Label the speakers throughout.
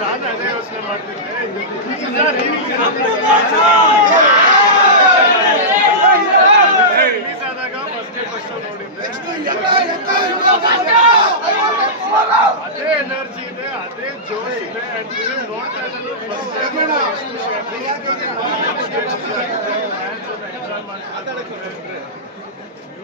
Speaker 1: ನಾನು ಅದೇ ಯೋಚನೆ ಮಾಡ್ತಿದ್ದೆ ಆದಾಗ ಫಸ್ಟ್ ಫಸ್ಟ್ ನೋಡಿದ್ದೆ ಅದೇ ಎನರ್ಜಿ ಇದೆ ಅದೇ ಜೋಶ್ ಇದೆ ಅಂಡ್ ನೋಡ್ತಾ ಇದ್ದಾನು ಫಸ್ಟ್ ಮಾಡ್ತಾರೆ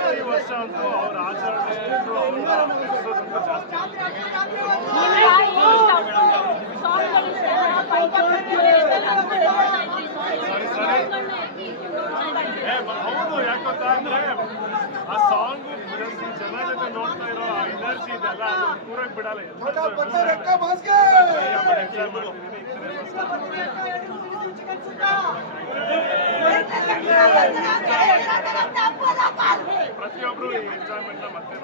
Speaker 1: ಪ್ರತಿ ವರ್ಷ ಅಂತೂ ಅವ್ರ ಆಚರಣೆ ಅವ್ರ ಆಚರಿಸೋದು ಜಾಸ್ತಿ
Speaker 2: ನಿಮ್ಗೆ ಏನು ಸಾಂಗ್ಗಳು ಇಷ್ಟ ಪಂಚಭೂತ ಇದೆಲ್ಲ ನೋಡ್ತಾ ಇದ್ರಿ ಸಾಂಗ್ಗಳನ್ನ ನೋಡ್ತಾ ಇದ್ರಿ
Speaker 1: ಏ, ಬ- ಹೌದು ಯಾಕೊತ್ತ ಅಂದ್ರೆ ಆ ಸಾಂಗ್ ಜನ ಜೊತೆ ನೋಡ್ತಾ ಇರೋ ಆ ಎನರ್ಜಿ ಇದೆಲ್ಲ ಅದು ಕೂರಕ್ ಬಿಡಲ್ಲ ಎಂಜಾಯ್ ಮಾಡ್ತಿದ್ದೀನಿ ಇತರೆ ಪ್ರತಿಯೊಬ್ರು ಈ ಎಂಜಾಯ್ಮೆಂಟ್ ಮತ್ತೆ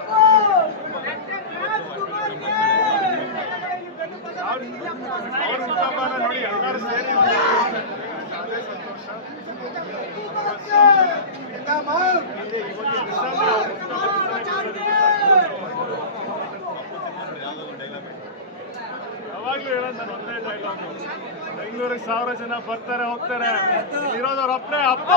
Speaker 1: ಯಾವಾಗ್ಲೂ ನಾನು ಒಂದೇ ಬೆಂಗಳೂರಿಗೆ ಸಾವಿರ ಜನ ಬರ್ತಾರೆ ಹೋಗ್ತಾರೆ. ಇರೋದವ್ರ ಅಪ್ಪನೇ ಅಪ್ಪ!